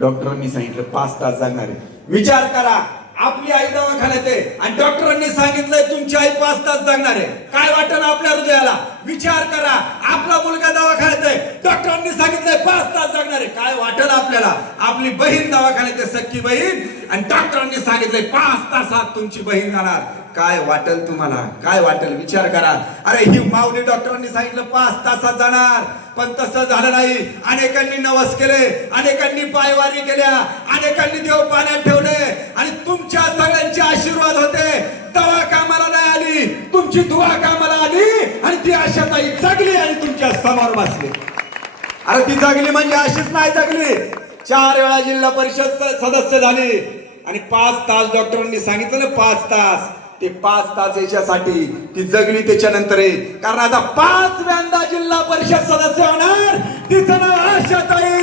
डॉक्टरांनी सांगितलं 5 तास जगणार आहे. विचार करा, आपली आई दवाखान्यात आहे आणि डॉक्टरांनी सांगितलंय तुमची आई 5 तास जगणार आहे. काय वाटतं आपल्या हृदयाला? विचार करा, आपला मुलगा दवाखान्यात आहे, डॉक्टरांनी सांगितलंय 5 तास जगणार आहे. काय वाटेल आपल्याला? आपली बहीण दवाखान्यात आहे, सख्खी बहीण, आणि डॉक्टरांनी सांगितलंय 5 तासात तुमची बहीण जाणार. काय वाटेल तुम्हाला? काय वाटेल? विचार करा. अरे ही माऊली डॉक्टरांनी सांगितलं 5 तासात जाणार, पण तसं झालं नाही. अनेकांनी नवस केले, अनेकांनी पायवारी केल्या, अनेकांनी देव पाण्यात ठेवले, आणि तुमच्या सगळ्यांचे आशीर्वाद होते. दवा कामाला नाही आली, तुमची दुआ कामाला आली, आणि ती आशाताई जगली आणि तुमच्या समोर बसली. अरे ती जगली म्हणजे अशीच नाही जगली, 4 वेळा जिल्हा परिषद सदस्य झाली, आणि 5 तास डॉक्टरांनी सांगितलं ना, 5 तास, ते 5 तास याच्यासाठी ती जगली. त्याच्यानंतर कारण आता 5व्यांदा जिल्हा परिषद सदस्य होणार. तिचं नाव आशाताई